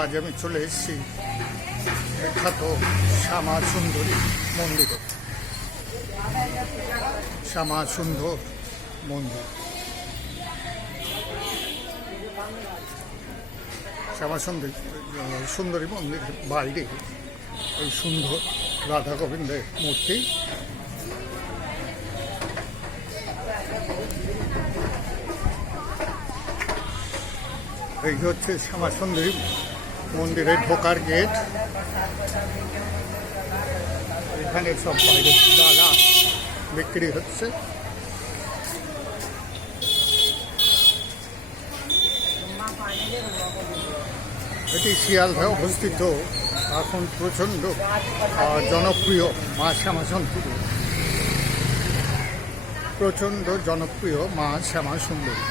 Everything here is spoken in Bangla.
আজ আমি চলে এসেছি বিখ্যাত শ্যামা সুন্দরী মন্দিরে। শ্যামা সুন্দর মন্দির, শ্যামা সুন্দরী মন্দিরের বাইরে এই সুন্দর রাধা গোবিন্দের মূর্তি। এই হচ্ছে শ্যামা সুন্দরী মন্দিরের ঢোকার গেট। এখানে সব বাইরে ডালা বিক্রি হচ্ছে। এটি শিয়ালদায় অবস্থিত এখন প্রচণ্ড জনপ্রিয় মা শ্যামা সুন্দরী, প্রচণ্ড জনপ্রিয় মা শ্যামা সুন্দরী।